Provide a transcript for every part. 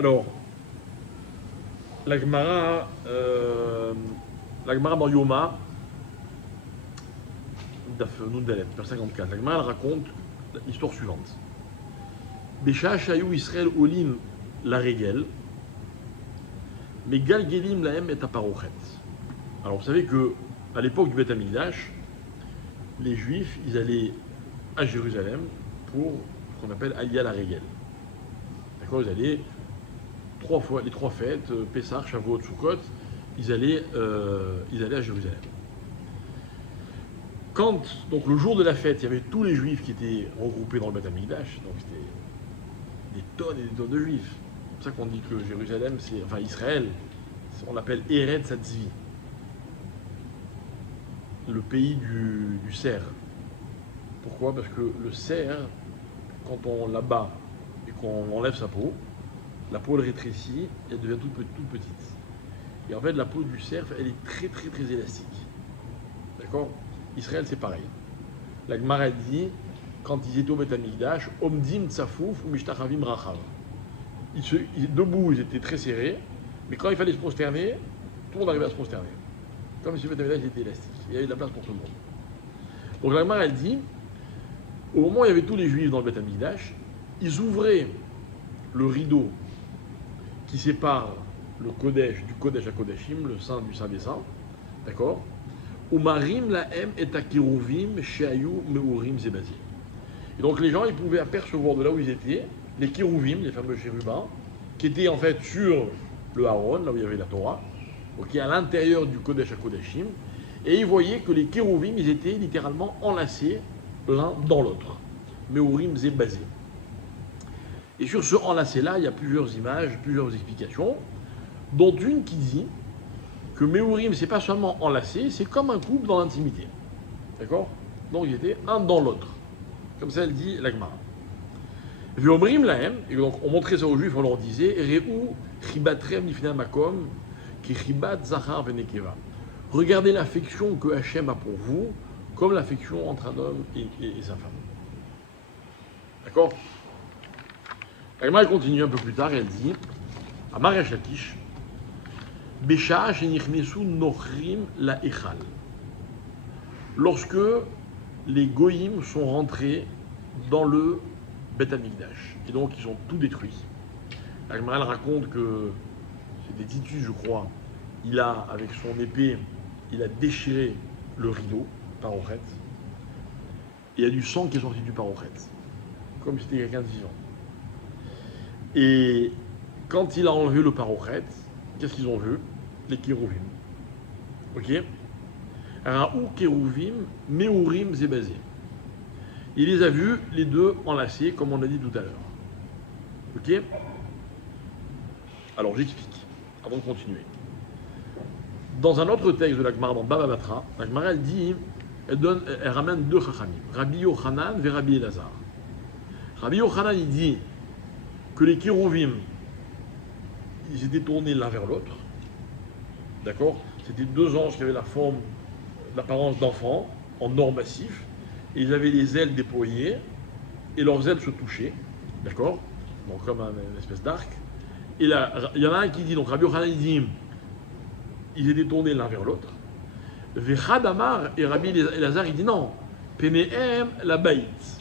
Alors, la Gemara, dans Yoma, Daf Nun Dalet, page 54, la Gemara elle raconte l'histoire suivante. Bécha Shayou Israël Olim la Régel, mais Galgelim Lahem et Aparochet. Alors, vous savez que à l'époque du Beth Amikdash, les Juifs, ils allaient à Jérusalem pour ce qu'on appelle Aliyah la Régel. D'accord, ils allaient les trois fêtes, Pessah, Shavuot, Sukkot, ils allaient à Jérusalem. Quand, donc le jour de la fête, il y avait tous les Juifs qui étaient regroupés dans le Beth Amikdash, donc c'était des tonnes et des tonnes de Juifs. C'est pour ça qu'on dit que Jérusalem, enfin Israël, on l'appelle Eretz Hatzvi, le pays du cerf. Pourquoi? Parce que le cerf, quand on l'abat et qu'on enlève sa peau, la peau elle rétrécit et elle devient toute petite. Et en fait, la peau du cerf, elle est très très très élastique. D'accord? Israël, c'est pareil. La Gemara dit, quand ils étaient au Beth Amikdash, Omdim Tsafouf ou Mishtachavim Rachav. Debout, ils étaient très serrés, mais quand il fallait se prosterner, tout le monde arrivait à se prosterner. Comme si le Beth Amikdash était élastique. Il y avait de la place pour tout le monde. Donc la Gemara, elle dit, au moment où il y avait tous les Juifs dans le Beth Amikdash, ils ouvraient le rideau qui sépare le Kodesh du Kodesh à Kodeshim, le Saint du Saint des Saints, d'accord? Umarim lahem et akiruvim sheayu meurim zebazim. Et donc les gens, ils pouvaient apercevoir de là où ils étaient les kiruvim, les fameux chérubins, qui étaient en fait sur le Haron, là où il y avait la Torah, qui est à l'intérieur du Kodesh à Kodeshim, et ils voyaient que les kiruvim, ils étaient littéralement enlacés l'un dans l'autre. Meurim zebazim. Et sur ce enlacé-là, il y a plusieurs images, plusieurs explications, dont une qui dit que Meurim, c'est pas seulement enlacé, c'est comme un couple dans l'intimité. D'accord? Donc ils étaient un dans l'autre. Comme ça, elle dit la Gemara. Veomrim lahem, et donc on montrait ça aux Juifs, on leur disait Re'u chibatrem nifnei makom ki chibat zachar venekeva. Regardez l'affection que Hachem a pour vous, comme l'affection entre un homme et sa femme. D'accord? La Gemara continue un peu plus tard et elle dit Amar Resh Lakish Besha shenichnesu nochrim la echal. Lorsque les goïms sont rentrés dans le Beth Amikdash et donc ils ont tout détruit. La Gemara elle raconte que c'est des Titus, je crois. Il a avec son épée, il a déchiré le rideau parochet. Et il y a du sang qui est sorti du parochet, comme si c'était quelqu'un de vivant. Et quand il a enlevé le parochet, qu'est-ce qu'ils ont vu? Les kérouvim. Ok? Raou kérouvim, meurim zébazé. Il les a vus, les deux enlacés, comme on a dit tout à l'heure. Ok? Alors j'explique, avant de continuer. Dans un autre texte de la Gemara, dans Baba Batra, la Gemara elle dit, elle ramène deux chachamim, Rabbi Yochanan et Rabbi Elazar. Rabbi Yochanan il dit que les kérouvim, ils étaient tournés l'un vers l'autre. D'accord? C'était deux anges qui avaient l'apparence d'enfants, en or massif, et ils avaient les ailes déployées, et leurs ailes se touchaient. D'accord? Donc comme une espèce d'arc. Et là, il y en a un qui dit, donc Rabbi Yochanan il dit, ils étaient tournés l'un vers l'autre. Vechad Amar et Rabbi Elazar il dit non, Penehem la baït.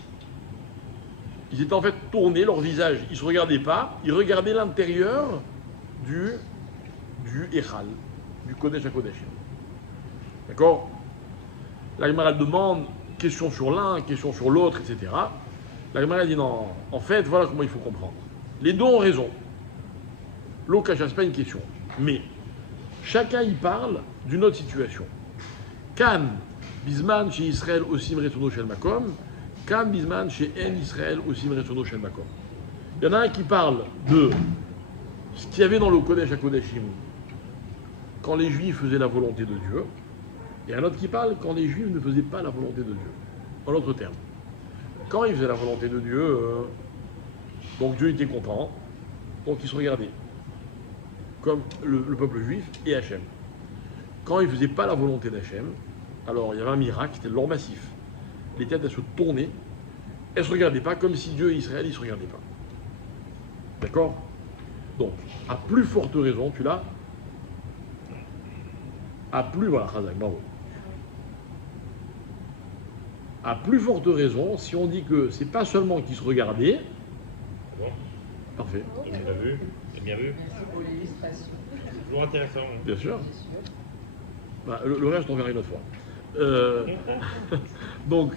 Ils étaient en fait tournés, leur visage, ils ne se regardaient pas, ils regardaient l'intérieur du Echal, du Kodesh à Kodeshim. D'accord? La Gemara demande, question sur l'un, question sur l'autre, etc. La Gemara dit non, en fait, voilà comment il faut comprendre. Les deux ont raison. L'eau cache pas une question. Mais, chacun y parle d'une autre situation. Kan, Bisman, chez Israël, aussi Mretono Shel Makom, Kan Bisman chez En Israël aussi Mretono Shel Makom. Il y en a un qui parle de ce qu'il y avait dans le Kodesh à Kodeshim quand les Juifs faisaient la volonté de Dieu, et un autre qui parle quand les Juifs ne faisaient pas la volonté de Dieu. En d'autres termes, quand ils faisaient la volonté de Dieu, donc Dieu était content, donc ils se regardaient, comme le peuple juif et Hachem. Quand ils ne faisaient pas la volonté d'Hachem, alors il y avait un miracle, c'était l'or massif. Les têtes, elles se tournaient, elles ne se regardaient pas, comme si Dieu et Israël, ils ne se regardaient pas. D'accord? Donc, à plus forte raison, tu l'as. À plus, voilà, Khazak, bravo. À plus forte raison, si on dit que c'est pas seulement qu'ils se regardaient. Bon, Parfait. tu l'as vu, c'est bien vu. Merci pour l'illustration. C'est toujours intéressant. Hein. Bien sûr. Bien sûr. Bah, le reste, on verra une autre fois. Donc,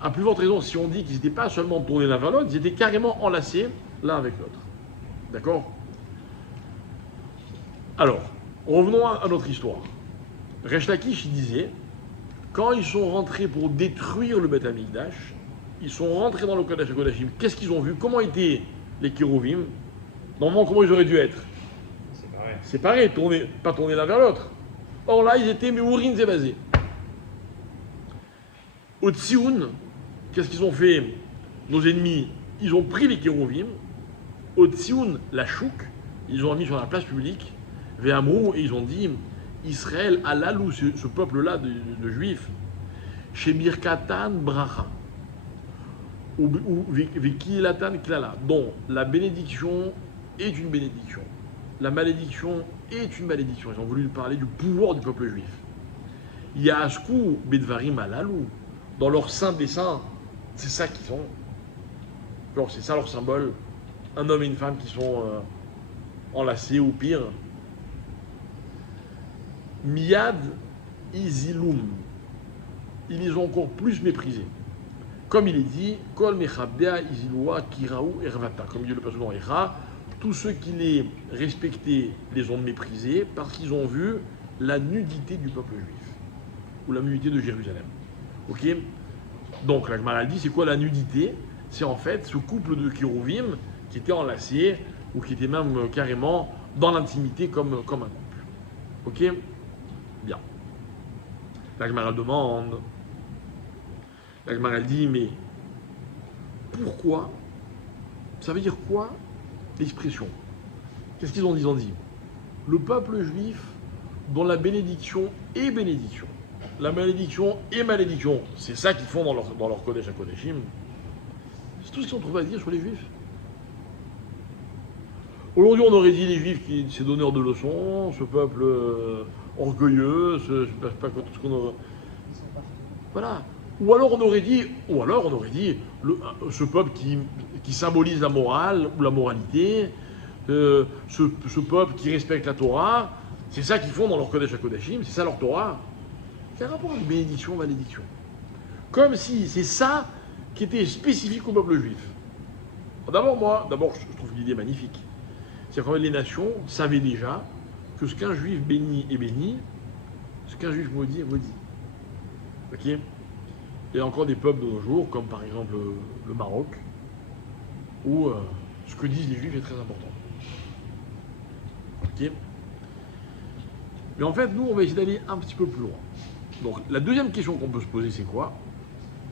à plus forte raison, si on dit qu'ils n'étaient pas seulement tournés l'un vers l'autre, ils étaient carrément enlacés l'un avec l'autre. D'accord? Alors, revenons à notre histoire. Resh Lakish, il disait, quand ils sont rentrés pour détruire le Beth Amikdash, ils sont rentrés dans le Kodesh HaKodashim. Qu'est-ce qu'ils ont vu? Comment étaient les Kérouvim? Normalement, comment ils auraient dû être? C'est pareil. C'est pareil, pas tourner l'un vers l'autre. Or là, ils étaient Meourin Zébazé. Au Tsioun, qu'est-ce qu'ils ont fait? Nos ennemis, ils ont pris les Kérouvim. Au Tsioun, la Chouk, ils ont mis sur la place publique, Véamrou, et ils ont dit, Israël, Alalou, ce peuple-là de Juifs, chez Birkatan Bracha, ou Vikilatan Klala, dont la bénédiction est une bénédiction, la malédiction est une malédiction. Ils ont voulu parler du pouvoir du peuple juif. Yaskou Bedvarim Alalou, dans leur saint des saints, c'est ça qu'ils sont. Alors, c'est ça leur symbole. Un homme et une femme qui sont enlacés ou pire. Miyad Izilum, ils les ont encore plus méprisés. Comme il est dit, Kol Mechabdea Izilua Kiraou Ervata, comme il dit le passage dans Echa, tous ceux qui les respectaient les ont méprisés parce qu'ils ont vu la nudité du peuple juif, ou la nudité de Jérusalem. Ok? Donc la Gemara dit, c'est quoi la nudité? C'est en fait ce couple de Kérouvim qui était enlacés, ou qui était même carrément dans l'intimité comme un couple. Ok? Bien. La Gemara demande, la Gemara dit, mais pourquoi? Ça veut dire quoi l'expression? Qu'est-ce qu'ils ont dit? Ils ont dit, le peuple juif dont la bénédiction est bénédiction, la malédiction est malédiction. C'est ça qu'ils font dans leur Kodesh HaKodashim. C'est tout ce qu'ils ont trouvé à dire sur les juifs. Aujourd'hui, on aurait dit les juifs qui c'est donneur de leçons, ce peuple orgueilleux, je ne sais pas tout ce qu'on aurait. Voilà. Ou alors on aurait dit, ce peuple qui symbolise la morale ou la moralité, ce peuple qui respecte la Torah, c'est ça qu'ils font dans leur Kodesh HaKodashim, c'est ça leur Torah. C'est un rapport avec bénédiction, malédiction. Comme si c'est ça qui était spécifique au peuple juif. D'abord, je trouve l'idée magnifique. C'est-à-dire que les nations savaient déjà que ce qu'un juif béni est béni, ce qu'un juif maudit est maudit. Ok? Il y a encore des peuples de nos jours, comme par exemple le Maroc, où ce que disent les juifs est très important. Ok? Mais en fait, nous, on va essayer d'aller un petit peu plus loin. Donc, la deuxième question qu'on peut se poser, c'est quoi?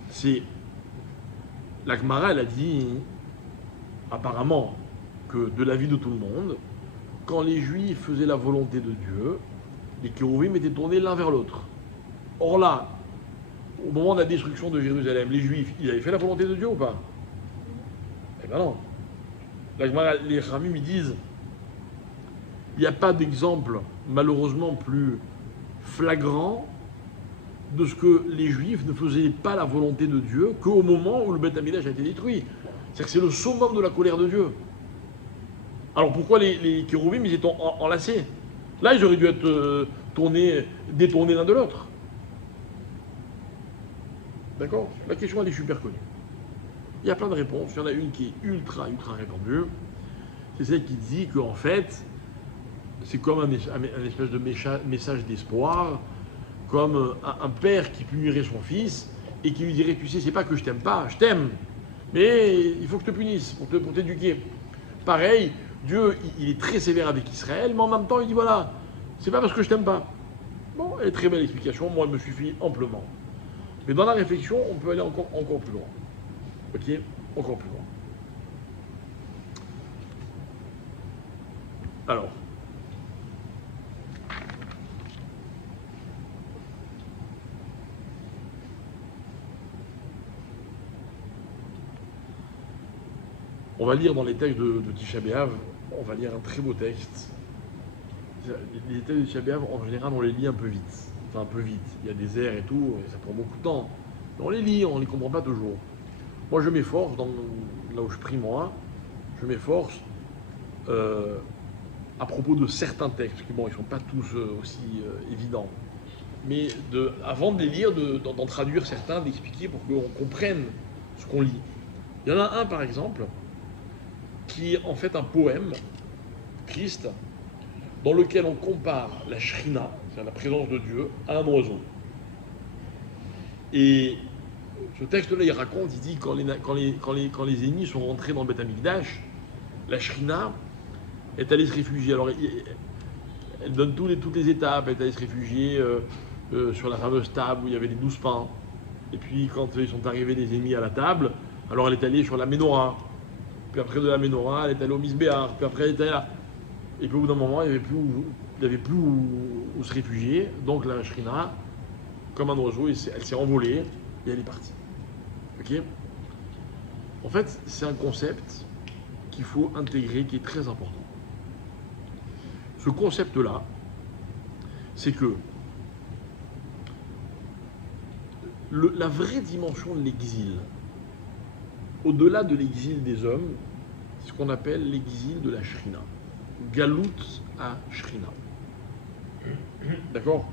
C'est, la Gemara, elle a dit, apparemment, que de l'avis de tout le monde, quand les Juifs faisaient la volonté de Dieu, les Kérouvim étaient tournés l'un vers l'autre. Or là, au moment de la destruction de Jérusalem, les Juifs, ils avaient fait la volonté de Dieu ou pas? Eh ben non. La Gemara, les Ramim, ils disent, il n'y a pas d'exemple, malheureusement, plus flagrant de ce que les Juifs ne faisaient pas la volonté de Dieu qu'au moment où le Beth Amikdash a été détruit. C'est-à-dire que c'est le summum de la colère de Dieu. Alors pourquoi les Kérouvim, ils étaient enlacés? Là, ils auraient dû être détournés l'un de l'autre. D'accord? La question, elle est super connue. Il y a plein de réponses. Il y en a une qui est ultra répandue. C'est celle qui dit qu'en fait, c'est comme un espèce de message d'espoir, comme un père qui punirait son fils et qui lui dirait, tu sais, c'est pas que je t'aime pas, je t'aime, mais il faut que je te punisse pour t'éduquer. Pareil, Dieu, il est très sévère avec Israël, mais en même temps, il dit, voilà, c'est pas parce que je t'aime pas. Bon, elle est très belle explication, moi, elle me suffit amplement. Mais dans la réflexion, on peut aller encore plus loin. Ok? Encore plus loin. Alors, on va lire dans les textes de Tisha B'Av, on va lire un très beau texte. Les textes de Tisha B'Av, en général, on les lit un peu vite. Enfin, un peu vite. Il y a des airs et tout, et ça prend beaucoup de temps. Mais on les lit, on ne les comprend pas toujours. Moi, je m'efforce, là où je prie moi, je m'efforce à propos de certains textes, qui bon, ils ne sont pas tous aussi évidents. Mais avant de les lire, d'en traduire certains, d'expliquer pour qu'on comprenne ce qu'on lit. Il y en a un, par exemple, qui est en fait un poème triste, dans lequel on compare la Shrina, c'est-à-dire la présence de Dieu, à un oiseau. Et ce texte-là, il raconte, il dit, quand les ennemis sont rentrés dans le Beth Amikdash, la Shrina est allée se réfugier. Alors, elle donne toutes les étapes, elle est allée se réfugier sur la fameuse table où il y avait les 12 pains. Et puis, quand ils sont arrivés les ennemis à la table, alors elle est allée sur la Ménorah. Puis après de la Ménorah, elle est allée au Misbéar. Puis après, elle est allée là. Et puis au bout d'un moment, il n'y avait plus où se réfugier. Donc la Shrina, comme un oiseau, elle s'est envolée et elle est partie. Ok ? En fait, c'est un concept qu'il faut intégrer, qui est très important. Ce concept-là, c'est que la vraie dimension de l'exil, au-delà de l'exil des hommes, c'est ce qu'on appelle l'exil de la Shrina. Galout à Shrina. D'accord ?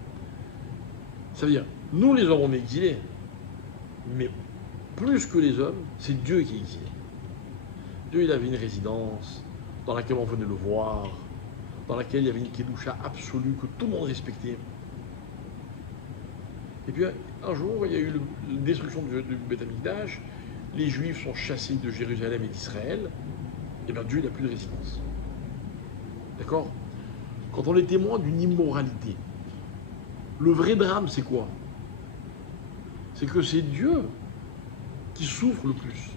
Ça veut dire, nous les hommes on est exilés, mais plus que les hommes, c'est Dieu qui est exilé. Dieu il avait une résidence dans laquelle on venait le voir, dans laquelle il y avait une Kedusha absolue que tout le monde respectait. Et puis un jour, il y a eu la destruction du Beth Amikdash, les Juifs sont chassés de Jérusalem et d'Israël, et bien Dieu n'a plus de résidence. D'accord ? Quand on est témoin d'une immoralité, le vrai drame, c'est quoi ? C'est que c'est Dieu qui souffre le plus.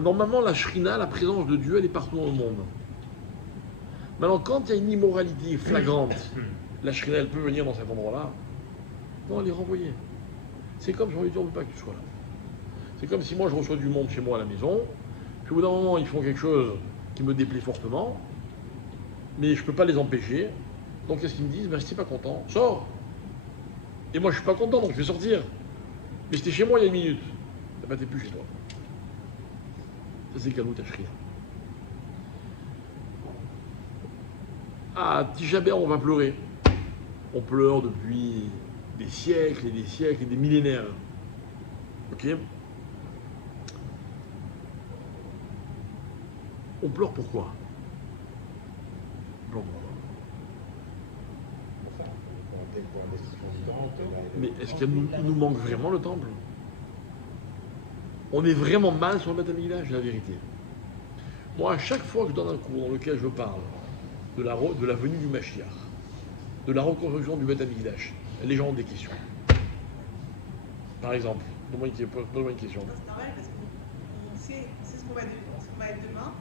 Normalement, la Shrina, la présence de Dieu, elle est partout dans le monde. Maintenant, quand il y a une immoralité flagrante, la Shrina, elle peut venir dans cet endroit-là. Non, elle est renvoyée. C'est comme si on lui dit, on ne veut pas que tu sois là. C'est comme si moi, je reçois du monde chez moi à la maison, puis au bout d'un moment, ils font quelque chose qui me déplaît fortement, mais je ne peux pas les empêcher. Donc qu'est-ce qu'ils me disent ? Ben, si tu n'es pas content, sors. Et moi je ne suis pas content, donc je vais sortir. Mais j'étais chez moi il y a une minute. Ben, tu n'es plus chez toi. Ça c'est Galout Shrina. À Tisha B'Av, on va pleurer. On pleure depuis des siècles et des siècles et des millénaires. Ok ? On pleure pourquoi ? On pleure pourquoi ? Mais est-ce qu'il nous manque vraiment le temple ? On est vraiment mal sur le Beth Amikdash, c'est la vérité. Moi, à chaque fois que je donne un cours dans lequel je parle de la venue du Mashiach, de la reconstruction du Beth Amikdash, les gens ont des questions. Par exemple, pose-moi une question. C'est normal parce qu'on sait ce qu'on va être demain,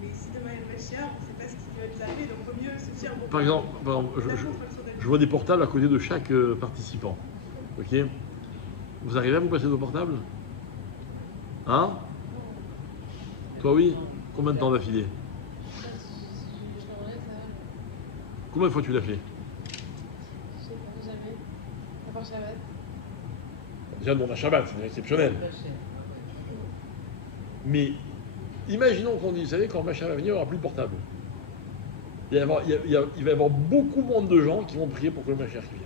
mais si demain est le Mashiach, on ne sait pas ce qui va nous arriver, donc il vaut mieux se dire... Par exemple, je vois des portables à côté de chaque participant. Ok ? Vous arrivez à vous passer vos portables ? Hein ? Toi oui ? Combien de temps d'affilée ? Combien de fois tu l'as fait ? Je sais pas, jamais. À part Shabbat. Déjà, nous on a Shabbat, c'est exceptionnel. Mais imaginons qu'on dise, vous savez, quand Mashiach va venir, il n'y aura plus de portable. Il va y avoir beaucoup moins de gens qui vont prier pour que le Mashiach vienne.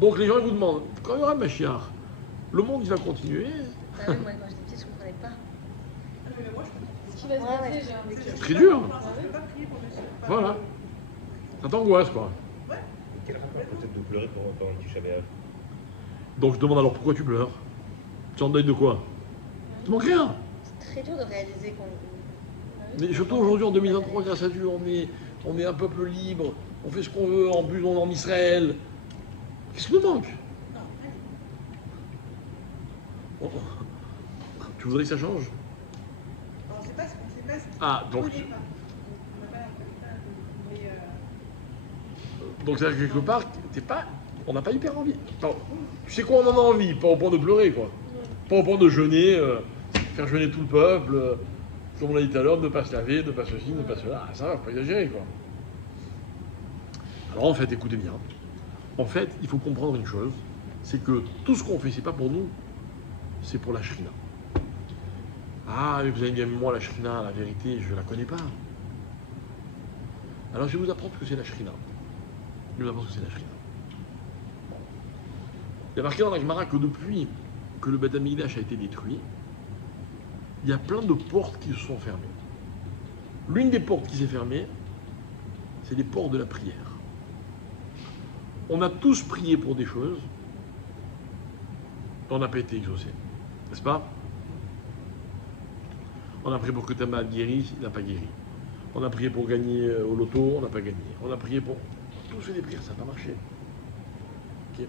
Donc les gens ils vous demandent, quand il y aura le Mashiach, le monde il va continuer. Ah oui, moi quand j'étais petite, je ne comprenais pas. Ah, mais moi, je comprends. Ce qui va se Ouais, passer, j'ai un C'est très dur. Non, ça ne fait pas prier pour le Mashiach. Voilà. Ça t'angoisse quoi. Quel rapport peut-être de pleurer pendant le Tisha B'Av ? Donc je demande alors pourquoi tu pleures ? Tu en deuil de quoi ? Tu manques rien. C'est très dur de réaliser qu'on... Mais surtout aujourd'hui en 2023, grâce à Dieu, on est un peuple libre, on fait ce qu'on veut, en plus on est en Israël. Qu'est-ce qui nous manque ? Non, allez. Tu voudrais que ça change ? On ne sait pas ce qui... Ah, donc- On ne connaît pas. On n'a pas... Mais... Donc c'est-à-dire que quelque part, on n'a pas hyper envie. Enfin, tu sais quoi, on en a envie, pas au point de pleurer quoi. Pas au point de jeûner. faire jeûner tout le peuple, comme on l'a dit tout à l'heure, ne pas se laver, ne pas ceci, ne pas cela. Ah, ça va, faut pas exagérer, quoi. Alors en fait, écoutez bien. En fait, il faut comprendre une chose, c'est que tout ce qu'on fait, c'est pas pour nous, c'est pour la shrina. Ah, mais vous allez me dire, moi, la shrina, la vérité, je la connais pas. Alors je vais vous apprendre ce que c'est la shrina. Je vais vous apprendre ce que c'est la shrina. Il y a marqué dans la Gemara que depuis que le Beth Amikdash a été détruit, il y a plein de portes qui se sont fermées. L'une des portes qui s'est fermée, c'est les portes de la prière. On a tous prié pour des choses, on n'a pas été exaucé. N'est-ce pas? On a prié pour que ta malade guérisse, il n'a pas guéri. On a prié pour gagner au loto, on n'a pas gagné. On a prié pour... On a tous fait des prières, ça n'a pas marché. Ok.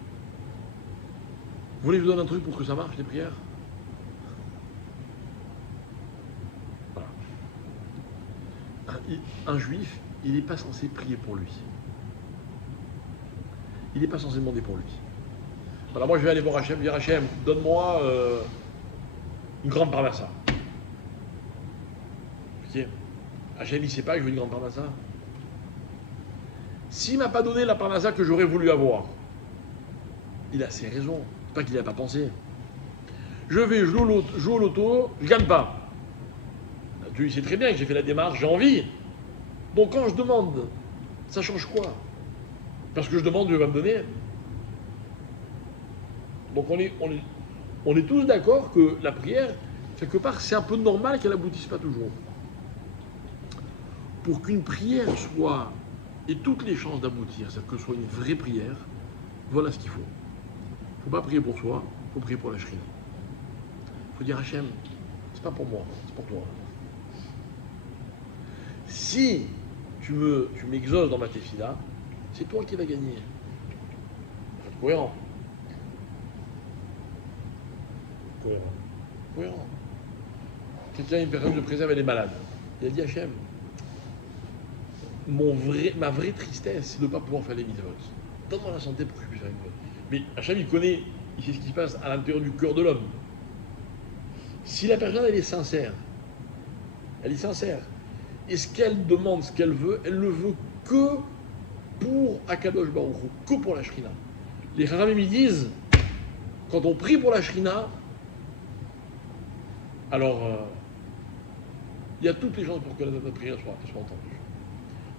Vous voulez que je vous donne un truc pour que ça marche, les prières? Voilà. Un juif, il n'est pas censé prier pour lui. Il n'est pas censé demander pour lui. Voilà, moi je vais aller voir Hachem, dire Hachem, donne-moi une grande parnassa. Ok. Hachem, il ne sait pas que je veux une grande parnassa. S'il ne m'a pas donné la parnassa que j'aurais voulu avoir, il a ses raisons. C'est pas qu'il n'a pas pensé. Je vais jouer au loto, je ne gagne pas. Dieu, il sait très bien que j'ai fait la démarche, j'ai envie. Donc quand je demande, ça change quoi? Parce que je demande, Dieu va me donner. Donc on est tous d'accord que la prière, quelque part, c'est un peu normal qu'elle n'aboutisse pas toujours. Pour qu'une prière soit, ait toutes les chances d'aboutir, c'est-à-dire que ce soit une vraie prière, voilà ce qu'il faut. Il ne faut pas prier pour soi, il faut prier pour la shrina. Il faut dire Hachem, c'est pas pour moi, c'est pour toi. Si tu m'exauces dans ma tefila, c'est toi qui vas gagner. Faut être cohérent. Cohérent. Quelqu'un, une personne de préserve, elle est malade. Il a dit Hachem, ma vraie tristesse, c'est de ne pas pouvoir faire les mitzvot. Donne-moi la santé pour que je puisse faire les mitzvot. Mais Hachem, il connaît, il sait ce qui se passe à l'intérieur du cœur de l'homme. Si la personne, elle est sincère, et ce qu'elle demande, ce qu'elle veut, elle ne veut que pour Akadosh Baruch Hu, que pour la Shrina. Les Haramim disent, quand on prie pour la Shrina, alors il y a toutes les chances pour que notre prière soit entendue.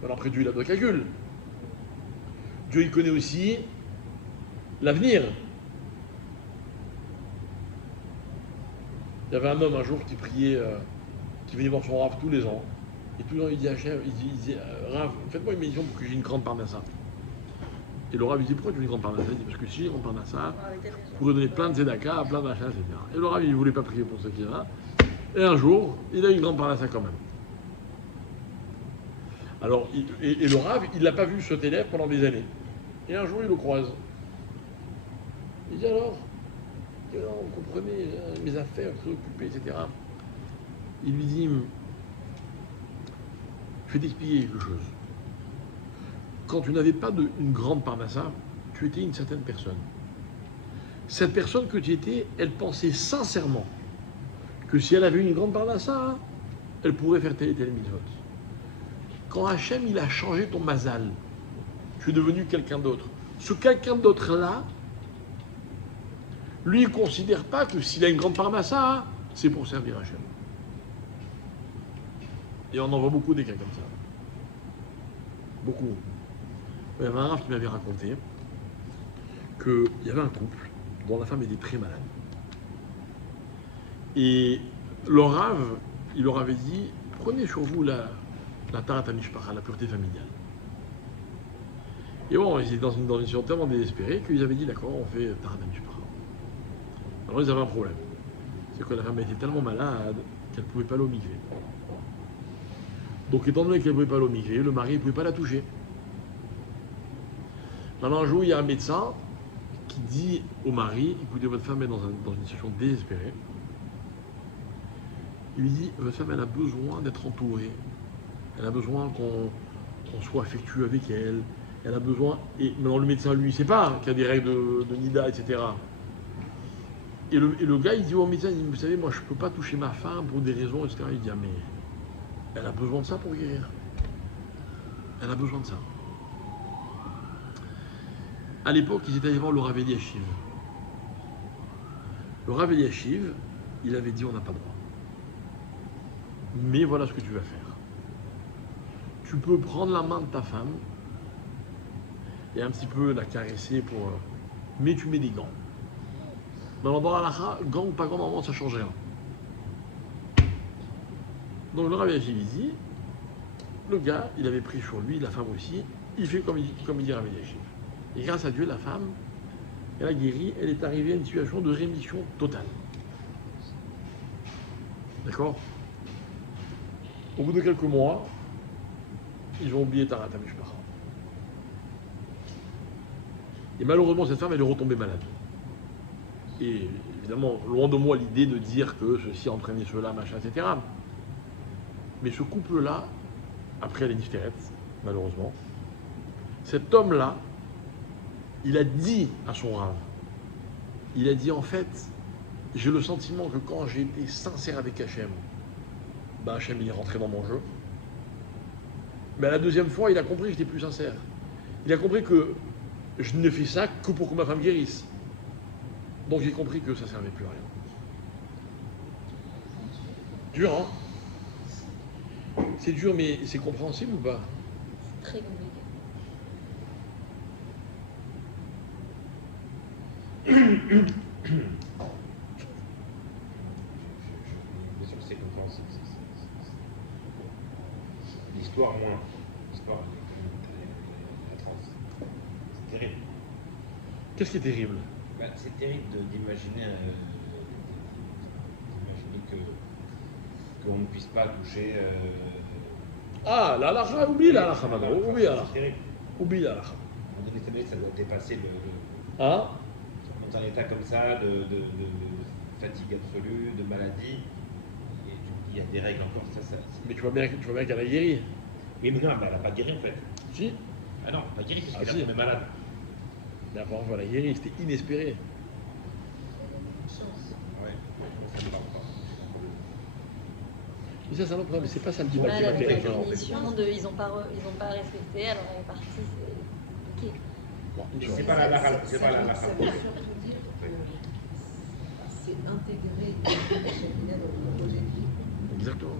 Alors après, Dieu, il a de calcul. Dieu, il connaît aussi l'avenir. Il y avait un homme un jour qui priait, qui venait voir son Rav tous les ans. Et tous les ans, il dit à Hachem, il dit Rav, faites-moi une méditation pour que j'ai une grande parnassa. Et le Rav, il dit pourquoi tu veux une grande parnassa? Il dit parce que si j'ai une grande parnassa, je pourrais donner plein de tzedaka, plein de machins, etc. Et le Rav, il ne voulait pas prier pour ce qu'il a. Et un jour, il a une grande parnassa quand même. Alors, et le Rav, il ne l'a pas vu cet élève pendant des années. Et un jour, il le croise. Il dit alors, vous comprenez, mes affaires, je suis occupé, etc. Il lui dit, je vais t'expliquer quelque chose. Quand tu n'avais pas une grande parnassa, tu étais une certaine personne. Cette personne que tu étais, elle pensait sincèrement que si elle avait une grande parnassa, elle pourrait faire tel et tel mitzvot. Quand Hachem, il a changé ton mazal, tu es devenu quelqu'un d'autre. Ce quelqu'un d'autre-là, lui, il ne considère pas que s'il a une grande parnassa, c'est pour servir Hachem. Et on en voit beaucoup des cas comme ça. Beaucoup. Il y avait un Rav qui m'avait raconté qu'il y avait un couple dont la femme était très malade. Et le Rav, il leur avait dit, prenez sur vous la tarat hamishpacha, la pureté familiale. Et bon, ils étaient dans une situation tellement désespérée qu'ils avaient dit, d'accord, on fait tarat hamishpacha. Alors ils avaient un problème. C'est que la femme était tellement malade qu'elle ne pouvait pas aller au mikvé. Donc étant donné qu'elle ne pouvait pas aller au mikvé, le mari ne pouvait pas la toucher. Maintenant un jour, il y a un médecin qui dit au mari, écoutez, votre femme est dans une situation désespérée. Il lui dit, votre femme, elle a besoin d'être entourée. Elle a besoin qu'on soit affectueux avec elle. Elle a besoin... Et maintenant, le médecin, lui, il ne sait pas qu'il y a des règles de Nida, etc. Et le gars, il dit au médecin, il dit, vous savez, moi, je ne peux pas toucher ma femme pour des raisons, etc. Il dit, ah, mais elle a besoin de ça pour guérir. Elle a besoin de ça. À l'époque, ils étaient allés voir le Rav Eliashiv. Le Rav Eliashiv, il avait dit, on n'a pas le droit. Mais voilà ce que tu vas faire. Tu peux prendre la main de ta femme et un petit peu la caresser pour... mais tu mets des gants. Dans l'Alaha, gants ou pas gants, normalement, ça change rien. Donc le Rav Eliashiv, il dit, le gars, il avait pris sur lui, la femme aussi, il fait comme il dit Rav Eliashiv. Et grâce à Dieu, la femme, elle a guéri, elle est arrivée à une situation de rémission totale. D'accord? Au bout de quelques mois, ils ont oublié Tarat HaMishpacha. Et malheureusement, cette femme, elle est retombée malade. Et évidemment, loin de moi l'idée de dire que ceci a entraîné cela, machin, etc. Mais ce couple-là, après les diphtérettes, malheureusement, cet homme-là, il a dit à son rave, il a dit en fait, j'ai le sentiment que quand j'ai été sincère avec Hachem, ben Hachem il est rentré dans mon jeu. Mais à la deuxième fois, il a compris que j'étais plus sincère. Il a compris que je ne fais ça que pour que ma femme guérisse. Donc j'ai compris que ça ne servait plus à rien. Dur, hein? C'est dur, mais c'est compréhensible ou pas? Très compliqué. Bien sûr que c'est compréhensible. L'histoire moins. L'histoire, la transe. C'est terrible. Qu'est-ce qui est terrible? Bah, c'est terrible d'imaginer qu'on ne puisse pas toucher. Ah, la halakha, oublie la halakha maintenant, oublie la halakha. C'est terrible. Oublie la halakha. À un moment donné, ça doit dépasser le Hein? dans un état comme ça, de fatigue absolue, de maladie. Et il y a des règles encore, ça. Mais tu vois bien qu'elle a guéri. Oui, mais non, mais elle n'a pas guéri en fait. Si? Ah non, elle n'a pas guéri parce Ah, qu'elle si. est tombée malade. D'abord, voilà, guéri, c'était inespéré. Ouais, ça ne parle pas. Mais ça, c'est un autre problème, mais c'est pas ça le débat qui Voilà, m'intéresse. la alors. définition de ils ont pas respecté, alors elle est partie, c'est compliqué. Bon, une chose. C'est pas la halakha, c'est pas la halakha. Ça veut surtout dire que c'est intégré dans le projet de vie. Exactement.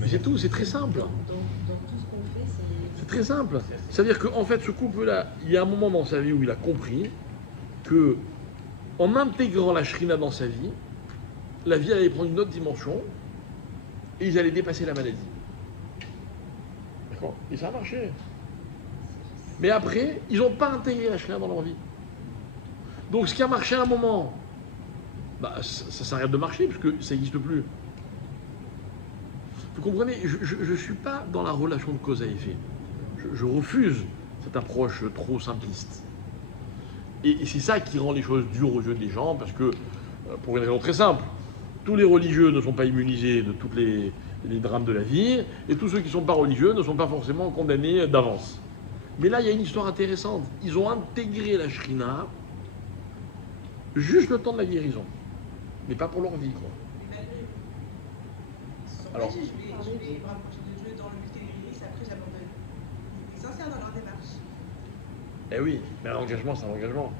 Mais c'est tout, c'est très simple. Dans tout ce qu'on fait, C'est très simple. C'est-à-dire qu'en fait, ce couple-là, il y a un moment dans sa vie où il a compris que, en intégrant la shrina dans sa vie, la vie allait prendre une autre dimension et ils allaient dépasser la maladie. D'accord? Et ça a marché. Mais après, ils n'ont pas intégré la shrina dans leur vie. Donc ce qui a marché à un moment, bah, ça s'arrête de marcher parce que ça n'existe plus. Vous comprenez, je ne suis pas dans la relation de cause à effet. Je refuse cette approche trop simpliste. Et c'est ça qui rend les choses dures aux yeux des gens, parce que, pour une raison très simple, tous les religieux ne sont pas immunisés de tous les drames de la vie, et tous ceux qui ne sont pas religieux ne sont pas forcément condamnés d'avance. Mais là, il y a une histoire intéressante. Ils ont intégré la shrina juste le temps de la guérison, mais pas pour leur vie, quoi. Alors, Je vais me rapprocher de Dieu dans le but et l'église, après j'abandonne. Ils étaient sincères dans leur démarche. Eh oui, mais l'engagement, c'est un engagement.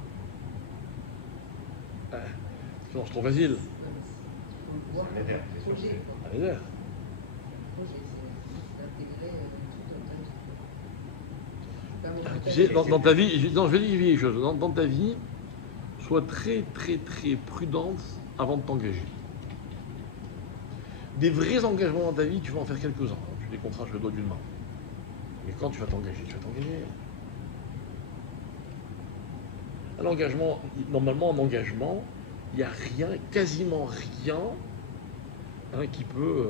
Sinon, c'est trop facile. voir Ça m'énerve, le c'est sûr, projet. Allez, Le projet, c'est d'intégrer tout un tas de... tu sais, dans ta vie, je vais dire une chose, dans ta vie, sois très, très, très prudente avant de t'engager. Des vrais engagements dans ta vie, tu vas en faire quelques-uns. Tu les compteras sur le doigt d'une main. Mais quand tu vas t'engager, tu vas t'engager. Un engagement, normalement, un engagement, il n'y a rien, quasiment rien, hein, qui peut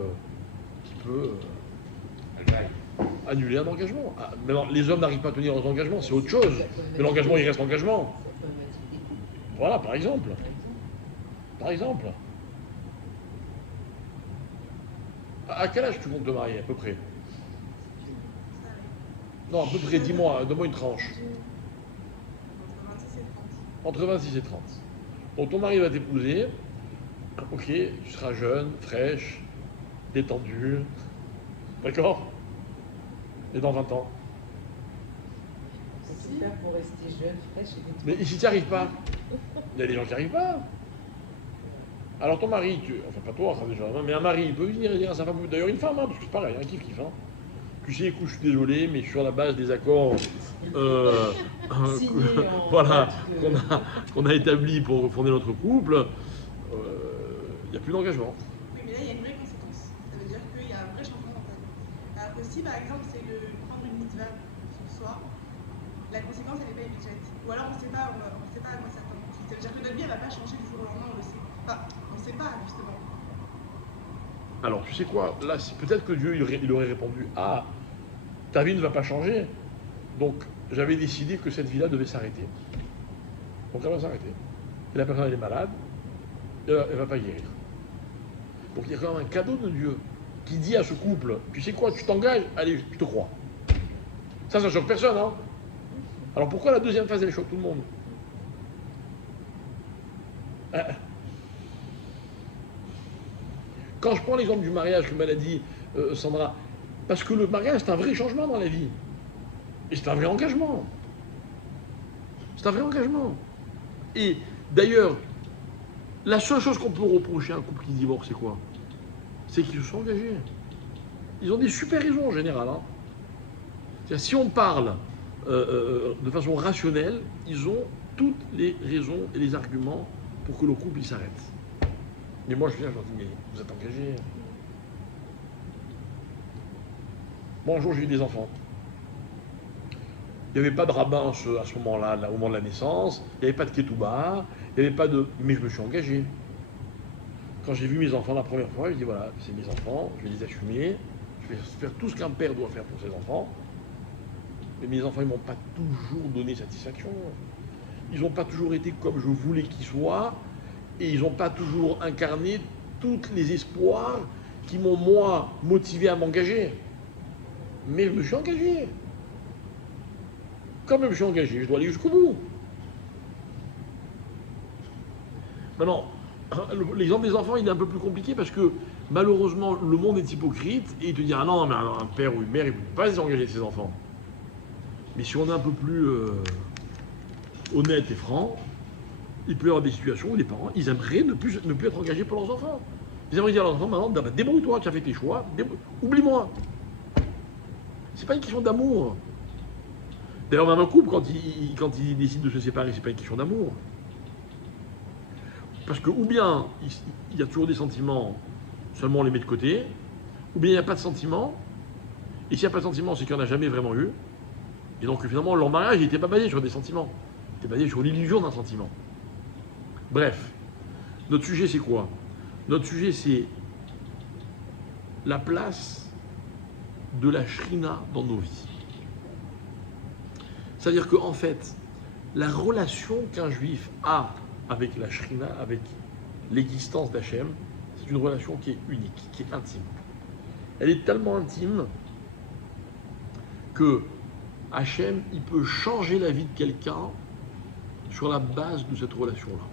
annuler un engagement. Ah, mais non, les hommes n'arrivent pas à tenir leurs engagements, c'est autre chose. Mais l'engagement, il reste engagement. La problématique des couples, Voilà, par exemple. par exemple. Par exemple. À quel âge tu comptes te marier, à peu près? Non, à peu près, donne-moi une tranche. Entre 26 et 30. Entre 26 et 30. Donc ton mari va t'épouser, ok, tu seras jeune, fraîche, détendue, d'accord? Et dans 20 ans. C'est super pour rester jeune, fraîche et détendue. Mais si tu n'y arrives pas, il y a des gens qui n'y arrivent pas. Alors ton mari, enfin pas toi, ça déjà, hein, mais un mari, il peut venir et dire à sa femme, d'ailleurs une femme, hein, parce que c'est pareil, un kiff, hein. Tu sais, écoute, je suis désolé, mais je suis sur la base des accords Signé en voilà, date de- qu'on a établis pour fonder notre couple, il n'y a plus d'engagement. Oui, mais là, il y a une vraie conséquence. Ça veut dire qu'il y a un vrai changement mental. Alors que si, par exemple, c'est de prendre une mitzvah sur soi, la conséquence, elle n'est pas immédiate. Ou alors, on ne sait pas à quoi s'attendre. Ça veut dire que notre vie, elle ne va pas changer du jour au lendemain, on le sait. Enfin, on ne sait pas, justement. Alors, tu sais quoi, là, peut-être que Dieu, il aurait répondu, ah, ta vie ne va pas changer, donc j'avais décidé que cette vie-là devait s'arrêter. Donc elle va s'arrêter. Et la personne, elle est malade, elle ne va pas guérir. Donc il y a quand même un cadeau de Dieu qui dit à ce couple, tu sais quoi, tu t'engages, allez, je te crois. Ça choque personne, hein. Alors pourquoi la deuxième phase, elle choque tout le monde? Quand je prends l'exemple du mariage, que m'a dit Sandra, parce que le mariage, c'est un vrai changement dans la vie. Et c'est un vrai engagement. C'est un vrai engagement. Et d'ailleurs, la seule chose qu'on peut reprocher à un couple qui divorce, c'est quoi? C'est qu'ils se sont engagés. Ils ont des super raisons en général. Hein. C'est-à-dire, si on parle de façon rationnelle, ils ont toutes les raisons et les arguments pour que le couple il s'arrête. Mais moi je viens, je leur dis, mais vous êtes engagés. Moi un jour j'ai eu des enfants. Il n'y avait pas de rabbin à ce moment-là, au moment de la naissance, il n'y avait pas de ketouba, il n'y avait pas de... Mais je me suis engagé. Quand j'ai vu mes enfants la première fois, je dis voilà, c'est mes enfants, je vais les assumer, je vais faire tout ce qu'un père doit faire pour ses enfants. Mais mes enfants, ils ne m'ont pas toujours donné satisfaction. Ils n'ont pas toujours été comme je voulais qu'ils soient, et ils n'ont pas toujours incarné tous les espoirs qui m'ont, moi, motivé à m'engager. Mais je me suis engagé. Quand même, je suis engagé, je dois aller jusqu'au bout. Maintenant, l'exemple des enfants, il est un peu plus compliqué parce que, malheureusement, le monde est hypocrite, et il te dit, ah non, mais un père ou une mère, il ne peut pas désengager de ses enfants. Mais si on est un peu plus honnête et franc, il peut y avoir des situations où les parents, ils aimeraient ne plus être engagés pour leurs enfants. Ils aimeraient dire à leurs enfants, maintenant, bah, débrouille-toi, tu as fait tes choix, oublie-moi. C'est pas une question d'amour. D'ailleurs, même un couple, quand il décide de se séparer, c'est pas une question d'amour. Parce que, ou bien, il y a toujours des sentiments, seulement on les met de côté, ou bien il n'y a pas de sentiments, et s'il n'y a pas de sentiments, c'est qu'il n'y en a jamais vraiment eu. Et donc, finalement, leur mariage n'était pas basé sur des sentiments. Il était basé sur l'illusion d'un sentiment. Bref, notre sujet, c'est quoi? Notre sujet, c'est la place de la shrina dans nos vies. C'est-à-dire qu'en fait, la relation qu'un juif a avec la shrina, avec l'existence d'Hachem, c'est une relation qui est unique, qui est intime. Elle est tellement intime que Hachem, il peut changer la vie de quelqu'un sur la base de cette relation-là.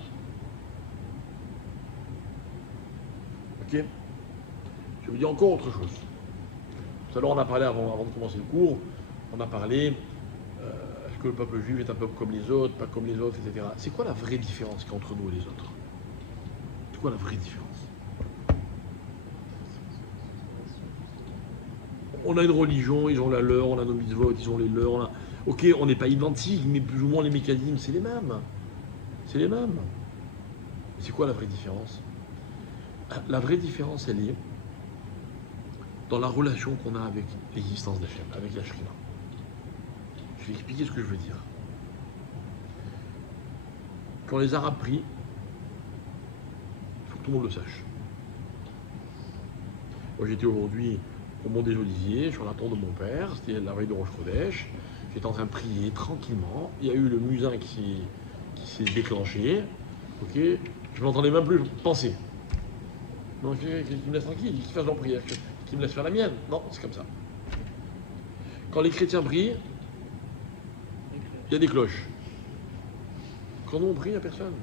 Ok? Je vous dis encore autre chose. Tout à l'heure, on a parlé, avant de commencer le cours, on a parlé, est-ce que le peuple juif est un peuple comme les autres, pas comme les autres, etc. C'est quoi la vraie différence qu'il y a entre nous et les autres? C'est quoi la vraie différence? On a une religion, ils ont la leur, on a nos mitzvot, ils ont les leurs. Ok, on n'est pas identiques, mais plus ou moins les mécanismes, c'est les mêmes. C'est les mêmes. C'est quoi la vraie différence? La vraie différence, elle est dans la relation qu'on a avec l'existence d'Hachem, avec la Shrina. Je vais expliquer ce que je veux dire. Quand les Arabes prient, il faut que tout le monde le sache. Moi, j'étais aujourd'hui au Mont des Oliviers, sur la tombe de mon père, c'était la veille de Rosh Chodesh. J'étais en train de prier tranquillement. Il y a eu le muezzin qui s'est déclenché. Ok, je ne m'entendais même plus penser. Donc, qu'il me laisse tranquille, qu'il fasse leur prière, qu'il me laisse faire la mienne. Non, c'est comme ça. Quand les chrétiens prient, il y a des cloches. Quand nous on prie, il n'y a personne.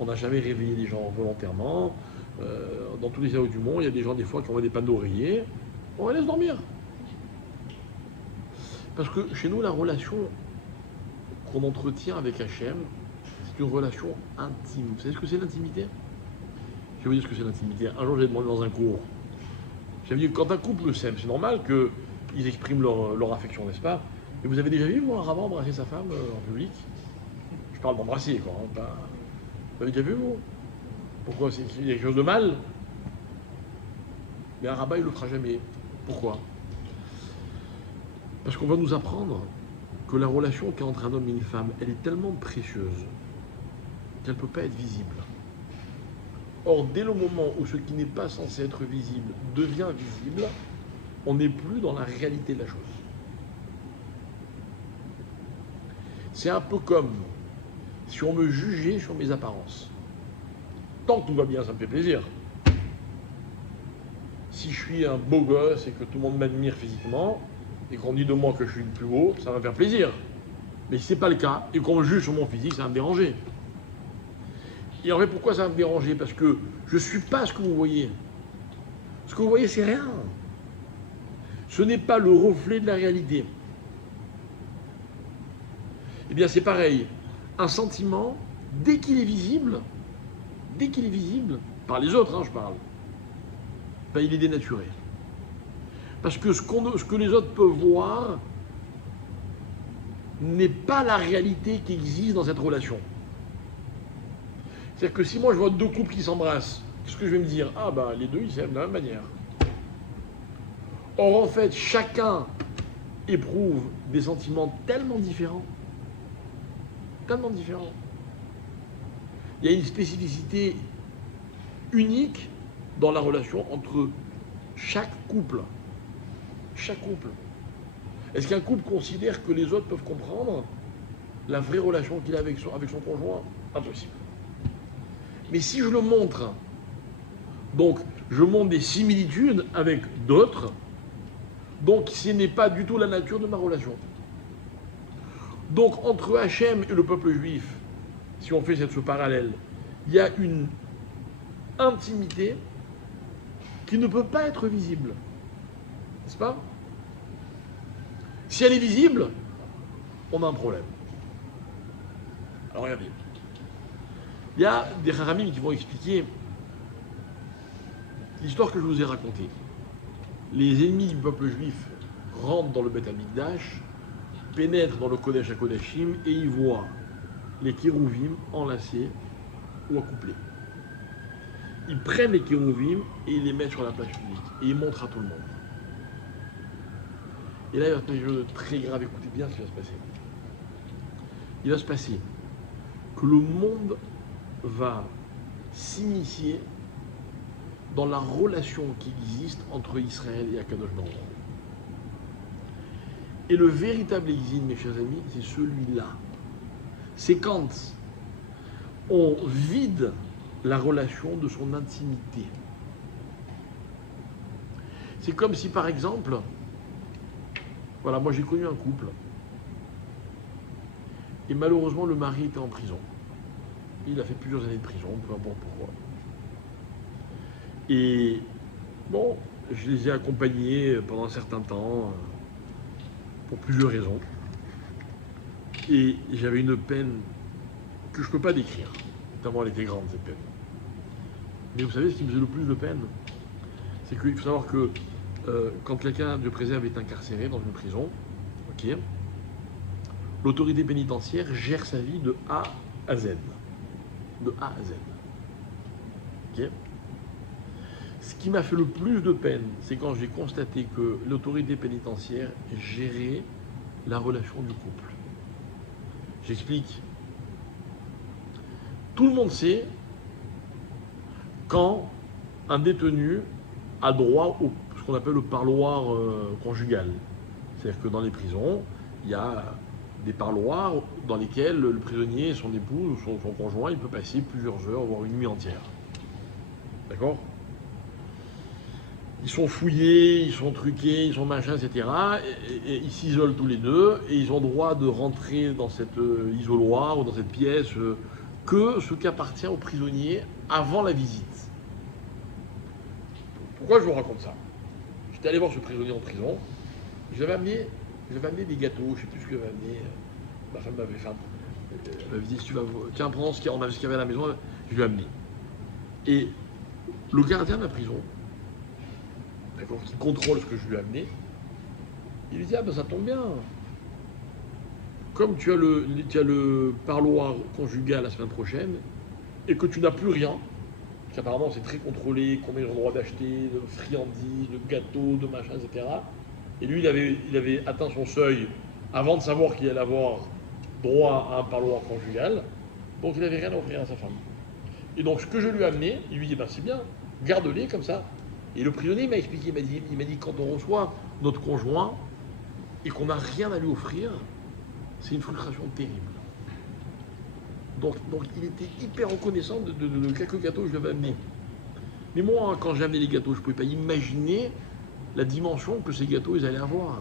On n'a jamais réveillé les gens volontairement. Dans tous les services du monde, il y a des gens des fois qui ont des panneaux d'oreiller. On les laisse dormir. Parce que chez nous, la relation qu'on entretient avec Hachem, c'est une relation intime. Vous savez ce que c'est l'intimité? Je vais vous dire ce que c'est l'intimité. Un jour, j'ai demandé dans un cours. J'avais dit que quand un couple s'aime, c'est normal qu'ils expriment leur affection, n'est-ce pas? Mais vous avez déjà vu, moi, un rabbin embrasser sa femme en public? Je parle d'embrasser, quoi. Hein, pas... Vous avez déjà vu, vous? Pourquoi? Il y a quelque chose de mal? Mais un rabbin, il ne le fera jamais. Pourquoi? Parce qu'on va nous apprendre que la relation qu'il y a entre un homme et une femme, elle est tellement précieuse qu'elle ne peut pas être visible. Or, dès le moment où ce qui n'est pas censé être visible devient visible, on n'est plus dans la réalité de la chose. C'est un peu comme si on me jugeait sur mes apparences. Tant que tout va bien, ça me fait plaisir. Si je suis un beau gosse et que tout le monde m'admire physiquement, et qu'on dit de moi que je suis le plus beau, ça va me faire plaisir. Mais si ce n'est pas le cas, et qu'on me juge sur mon physique, ça va me déranger. Et en fait, pourquoi ça va me déranger? Parce que je ne suis pas ce que vous voyez. Ce que vous voyez, c'est rien. Ce n'est pas le reflet de la réalité. Eh bien, c'est pareil. Un sentiment, dès qu'il est visible, par les autres, hein, je parle, ben, il est dénaturé. Parce que ce que les autres peuvent voir n'est pas la réalité qui existe dans cette relation. C'est-à-dire que si moi je vois deux couples qui s'embrassent, qu'est-ce que je vais me dire? Ah ben les deux ils s'aiment de la même manière. Or en fait, chacun éprouve des sentiments tellement différents. Tellement différents. Il y a une spécificité unique dans la relation entre chaque couple. Chaque couple. Est-ce qu'un couple considère que les autres peuvent comprendre la vraie relation qu'il a avec son conjoint? Impossible. Mais si je le montre, donc je montre des similitudes avec d'autres, donc ce n'est pas du tout la nature de ma relation. Donc entre Hachem et le peuple juif, si on fait ce parallèle, il y a une intimité qui ne peut pas être visible. N'est-ce pas? Si elle est visible, on a un problème. Alors regardez. Il y a des Haramim qui vont expliquer l'histoire que je vous ai racontée. Les ennemis du peuple juif rentrent dans le Beth Amikdash, pénètrent dans le Kodesh HaKodashim et y voient les kérouvim enlacés ou accouplés. Ils prennent les kérouvim et ils les mettent sur la place publique et ils montrent à tout le monde. Et là, il va se passer quelque chose de très grave. Écoutez bien ce qui va se passer. Il va se passer que le monde va s'initier dans la relation qui existe entre Israël et Akadosh Baruch Hu. Et le véritable exil, mes chers amis, c'est celui-là. C'est quand on vide la relation de son intimité. C'est comme si, par exemple, voilà, moi j'ai connu un couple, et malheureusement le mari était en prison. Il a fait plusieurs années de prison, peu importe pourquoi. Et bon, je les ai accompagnés pendant un certain temps, pour plusieurs raisons. Et j'avais une peine que je ne peux pas décrire, tellement elle était grande cette peine. Mais vous savez ce qui me faisait le plus de peine? C'est qu'il faut savoir que quand quelqu'un de préserve est incarcéré dans une prison, ok, l'autorité pénitentiaire gère sa vie de A à Z. De A à Z. Ok. Ce qui m'a fait le plus de peine, c'est quand j'ai constaté que l'autorité pénitentiaire gérait la relation du couple. J'explique. Tout le monde sait quand un détenu a droit au ce qu'on appelle le parloir conjugal. C'est-à-dire que dans les prisons, il y a des parloirs dans lesquels le prisonnier, son épouse ou son conjoint, il peut passer plusieurs heures, voire une nuit entière. D'accord? Ils sont fouillés, ils sont truqués, ils sont machins, etc. Et ils s'isolent tous les deux et ils ont droit de rentrer dans cet isoloir ou dans cette pièce que ce qui appartient aux prisonniers avant la visite. Pourquoi je vous raconte ça? J'étais allé voir ce prisonnier en prison, j'avais amené des gâteaux, je ne sais plus ce que j'avais amené, ma femme m'avait fait elle m'avait dit, si tu vas, tiens, prends ce qu'il y avait à la maison, je lui ai amené. Et le gardien de la prison, d'accord, qui contrôle ce que je lui ai amené, il lui dit, ah ben ça tombe bien. Comme tu as le parloir conjugal la semaine prochaine, et que tu n'as plus rien, parce qu'apparemment c'est très contrôlé, combien ils ont le droit d'acheter, de friandises, de gâteaux, de machins, etc. Et lui, il avait atteint son seuil avant de savoir qu'il allait avoir droit à un parloir conjugal, donc il n'avait rien à offrir à sa femme. Et donc ce que je lui ai amené, il lui dit, ben c'est bien, garde-les comme ça. Et le prisonnier m'a expliqué, il m'a dit, quand on reçoit notre conjoint et qu'on n'a rien à lui offrir, c'est une frustration terrible. Donc il était hyper reconnaissant de quelques gâteaux que je lui avais amenés. Mais moi, quand j'ai amené les gâteaux, je ne pouvais pas imaginer la dimension que ces gâteaux ils allaient avoir.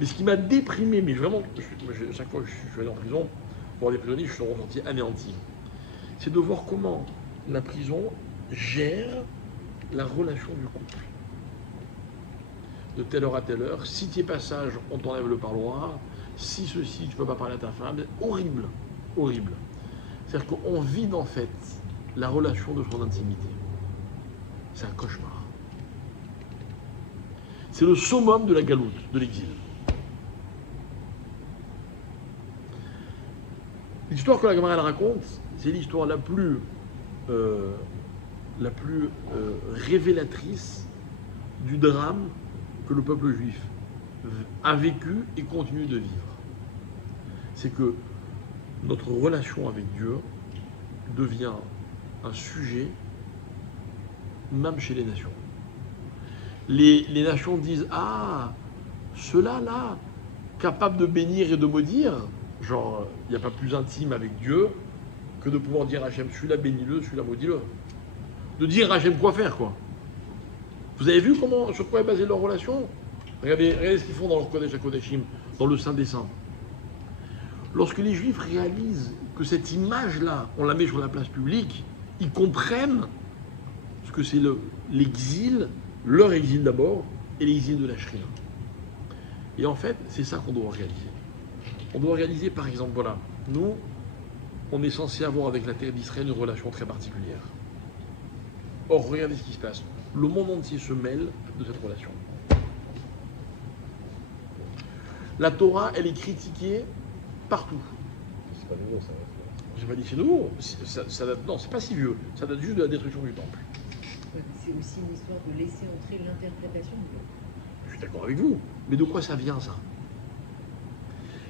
Mais ce qui m'a déprimé, mais vraiment, chaque fois que je suis allé en prison, pour des prisonniers, je suis ressorti anéanti. C'est de voir comment la prison gère la relation du couple. De telle heure à telle heure, si tu es pas sage, on t'enlève le parloir, si ceci, tu ne peux pas parler à ta femme, horrible, horrible. C'est-à-dire qu'on vide en fait la relation de son intimité. C'est un cauchemar. C'est le summum de la galoute, de l'exil. L'histoire que la Gemara raconte, c'est l'histoire la plus révélatrice du drame que le peuple juif a vécu et continue de vivre. C'est que notre relation avec Dieu devient un sujet même chez les nations. Les nations disent, ah, ceux-là, là, capables de bénir et de maudire, genre, il n'y a pas plus intime avec Dieu que de pouvoir dire à Hachem, celui-là bénis-le, celui-là maudis-le. De dire à Hachem quoi faire, quoi. Vous avez vu sur quoi est basée leur relation? Regardez ce qu'ils font dans leur Kodesh HaKodeshim, dans le Saint des Saints. Lorsque les Juifs réalisent que cette image-là, on la met sur la place publique, ils comprennent ce que c'est l'exil, leur exil d'abord, et l'exil de la Shrina. Et en fait, c'est ça qu'on doit réaliser. On doit réaliser, par exemple, voilà, nous, on est censé avoir avec la terre d'Israël une relation très particulière. Or, regardez ce qui se passe. Le monde entier se mêle de cette relation. La Torah, elle est critiquée partout. C'est pas nouveau, ça. J'ai pas dit c'est nouveau. Non, c'est pas si vieux. Ça date juste de la destruction du temple. C'est aussi une histoire de laisser entrer l'interprétation de Dieu. Je suis d'accord avec vous. Mais de quoi ça vient, ça?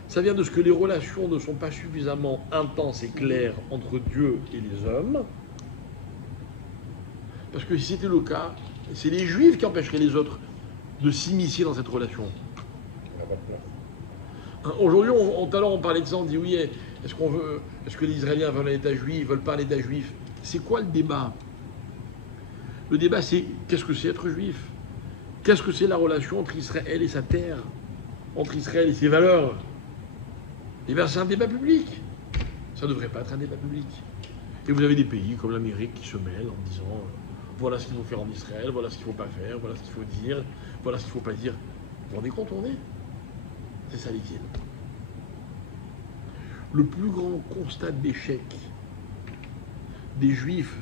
Ça vient de ce que les relations ne sont pas suffisamment intenses et claires entre Dieu et les hommes. Parce que si c'était le cas, c'est les Juifs qui empêcheraient les autres de s'immiscer dans cette relation. On n'a pas de place. Aujourd'hui, tout à l'heure, on parlait de ça, on dit oui, est-ce que les Israéliens veulent un État juif, veulent pas un État juif? C'est quoi le débat? Le débat, c'est qu'est-ce que c'est être juif? Qu'est-ce que c'est la relation entre Israël et sa terre? Entre Israël et ses valeurs? Eh bien, c'est un débat public. Ça ne devrait pas être un débat public. Et vous avez des pays comme l'Amérique qui se mêlent en disant voilà ce qu'il faut faire en Israël, voilà ce qu'il ne faut pas faire, voilà ce qu'il faut dire, voilà ce qu'il ne faut pas dire. Vous vous rendez compte où on est? C'est ça l'exil. Le plus grand constat d'échec des Juifs,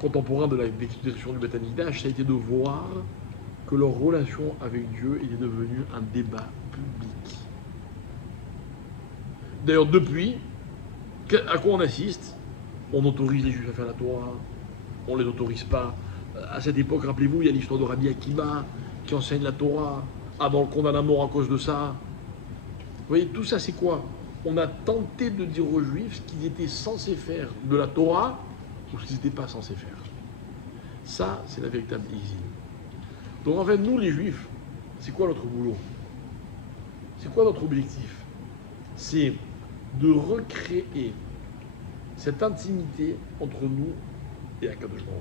contemporains de la destruction du Beth Amikdash, ça a été de voir que leur relation avec Dieu était devenue un débat public. D'ailleurs, depuis, à quoi on assiste? On autorise les Juifs à faire la Torah, on ne les autorise pas. À cette époque, rappelez-vous, il y a l'histoire de Rabbi Akiba qui enseigne la Torah. Adam le condamne à mort à cause de ça. Vous voyez, tout ça, c'est quoi? On a tenté de dire aux Juifs ce qu'ils étaient censés faire de la Torah ou ce qu'ils n'étaient pas censés faire. Ça, c'est la véritable exil. Donc en fait, nous, les Juifs, c'est quoi notre boulot? C'est quoi notre objectif? C'est de recréer cette intimité entre nous et Akadosh Baruch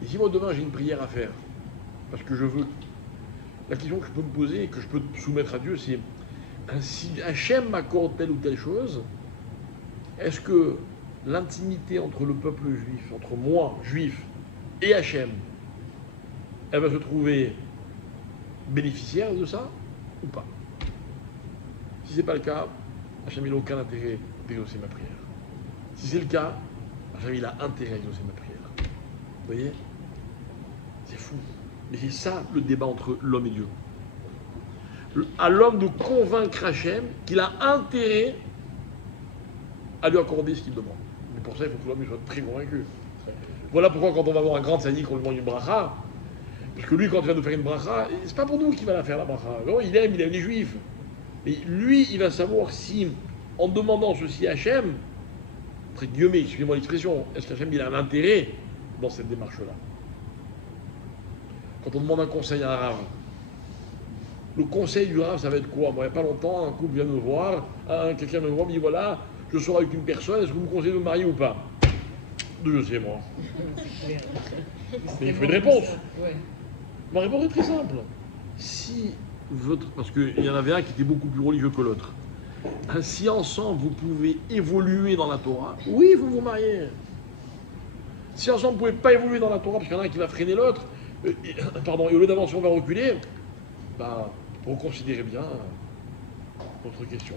Hu. Et si moi demain j'ai une prière à faire, parce que je veux, la question que je peux me poser et que je peux soumettre à Dieu, c'est Si Hachem m'accorde telle ou telle chose, est-ce que l'intimité entre le peuple juif, entre moi, juif, et Hachem, elle va se trouver bénéficiaire de ça ou pas? Si ce n'est pas le cas, Hachem n'a aucun intérêt d'exaucer ma prière. Si c'est le cas, Hachem il a intérêt à exaucer ma prière. Vous voyez? C'est fou. Mais c'est ça le débat entre l'homme et Dieu. À l'homme de convaincre Hachem qu'il a intérêt à lui accorder ce qu'il demande. Mais pour ça, il faut que l'homme soit très convaincu. Voilà pourquoi quand on va voir un grand tzaddik, on lui demande une bracha, parce que lui, quand il va nous faire une bracha, c'est pas pour nous qu'il va la faire la bracha. Non, il aime les juifs. Mais lui, il va savoir si, en demandant ceci à Hachem, entre guillemets, excusez-moi l'expression, est-ce qu'Hachem il a un intérêt dans cette démarche-là? Quand on demande un conseil à un rave, le conseil du rave, ça va être quoi? Moi, il n'y a pas longtemps, un couple vient me voir, quelqu'un me voit, me dit voilà, je sors avec une personne, est-ce que vous me conseillez de me marier ou pas? Je sais, moi. Mais il faut une réponse. Ouais. Ma réponse est très simple. Si votre. Parce qu'il y en avait un qui était beaucoup plus religieux que l'autre. Si ensemble vous pouvez évoluer dans la Torah, oui, vous vous mariez. Si ensemble vous ne pouvez pas évoluer dans la Torah, parce qu'il y en a un qui va freiner l'autre, pardon, et au lieu d'avancer, on va reculer, ben, reconsidérez bien votre question.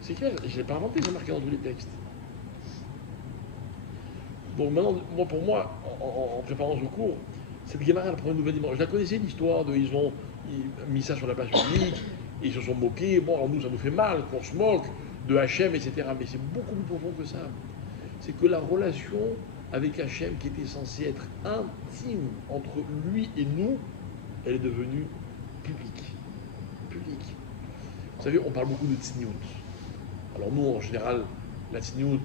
C'est clair, je ne l'ai pas inventé, j'ai marqué dans tous les textes. Donc maintenant, pour moi, en préparant ce cours, cette Guémara, elle prend une nouvelle dimension. Je la connaissais, l'histoire de ils ont mis ça sur la page publique, et ils se sont moqués. Bon, alors nous, ça nous fait mal qu'on se moque de Hachem, etc. Mais c'est beaucoup plus profond que ça. C'est que la relation avec Hachem, qui était censée être intime entre lui et nous, elle est devenue publique. Publique. Vous savez, on parle beaucoup de tzniout. Alors nous, en général, la tzniout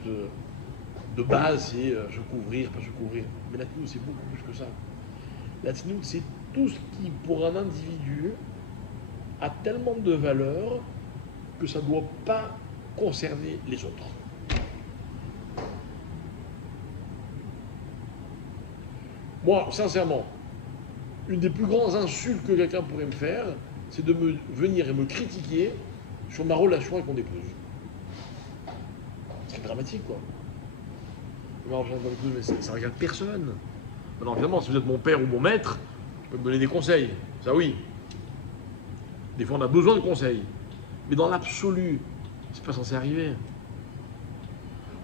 de base, c'est se couvrir, pas se couvrir. Mais la tzniout, c'est beaucoup plus que ça. La tzniout, c'est tout ce qui, pour un individu, a tellement de valeur que ça ne doit pas concerner les autres. Moi, sincèrement, une des plus grandes insultes que quelqu'un pourrait me faire, c'est de venir et me critiquer sur ma relation avec mon épouse. C'est dramatique, quoi. Mais ça regarde personne. Alors évidemment, si vous êtes mon père ou mon maître, vous pouvez me donner des conseils. Ça oui. Des fois, on a besoin de conseils. Mais dans l'absolu, c'est pas censé arriver.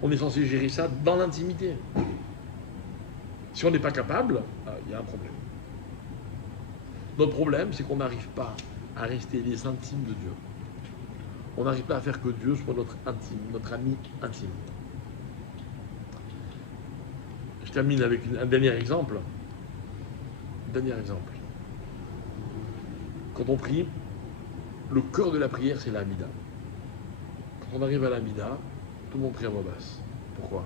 On est censé gérer ça dans l'intimité. Si on n'est pas capable, il y a un problème. Notre problème, c'est qu'on n'arrive pas à rester les intimes de Dieu. On n'arrive pas à faire que Dieu soit notre intime, notre ami intime. Je termine avec un dernier exemple. Dernier exemple. Quand on prie, le cœur de la prière, c'est l'amida. Quand on arrive à l'amida, tout le monde prie à voix basse. Pourquoi?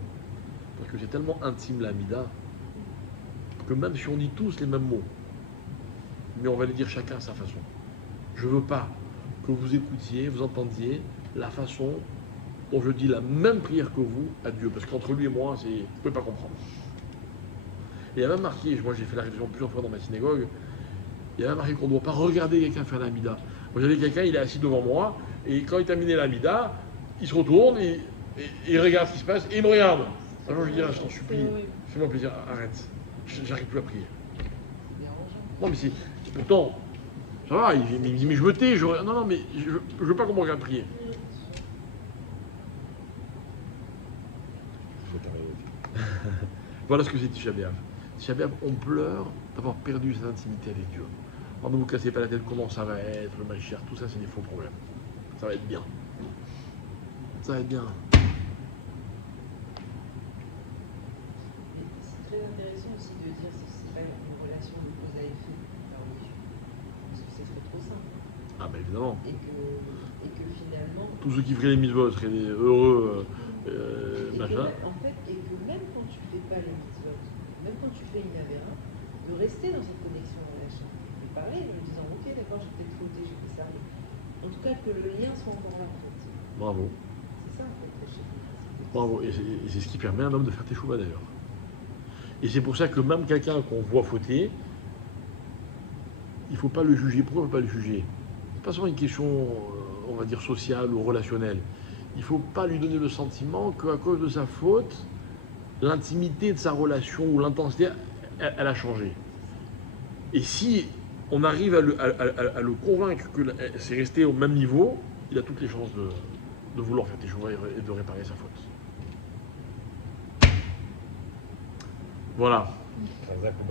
Parce que c'est tellement intime l'amida que même si on dit tous les mêmes mots, mais on va les dire chacun à sa façon. Je ne veux pas que vous écoutiez, vous entendiez la façon dont je dis la même prière que vous à Dieu. Parce qu'entre lui et moi, vous ne pouvez pas comprendre. Et il y a même marqué, moi j'ai fait la réflexion plusieurs fois dans ma synagogue, il y a même marqué qu'on ne doit pas regarder quelqu'un faire l'amida. Vous avez quelqu'un, il est assis devant moi, et quand il termine l'amida, il se retourne et il regarde ce qui se passe, et il me regarde. Alors je dis, je t'en supplie, fais-moi plaisir, arrête, j'arrive plus à prier. Non mais c'est pourtant, ça va, il me dit, mais je me tais, non mais je veux pas qu'on me regarde prier. Voilà ce que c'est Tisha B'Av. Tisha B'Av, on pleure d'avoir perdu cette intimité avec Dieu. Alors ne vous cassez pas la tête, comment ça va être, le Mashiach, tout ça c'est des faux problèmes. Ça va être bien. Ça va être bien. C'est très intéressant aussi de dire que ce n'est pas une relation de cause à effet par les Juifs. Parce que ce serait trop simple. Ah ben évidemment. Et que finalement. Tous ceux qui feraient les mitzvot seraient heureux, machin. En fait, et que même quand tu fais pas les mitzvot, même quand tu fais une avéra, de rester dans cette connexion avec Hachem. De parler, en lui disant ok d'accord, j'ai peut-être fauté, j'ai fait ça. Mais en tout cas que le lien soit encore là en fait. Bravo. C'est ça en fait le Hachem. Bravo. Et c'est ce qui permet à un homme de faire teshuva d'ailleurs. Et c'est pour ça que même quelqu'un qu'on voit fauter, il ne faut pas le juger. Pourquoi on ne peut pas le juger? C'est pas seulement une question on va dire, social ou relationnel. Il ne faut pas lui donner le sentiment qu'à cause de sa faute, l'intimité de sa relation ou l'intensité, elle a changé. Et si on arrive à le convaincre que c'est resté au même niveau, il a toutes les chances de vouloir faire teshuva et de réparer sa faute. Voilà. Exactement.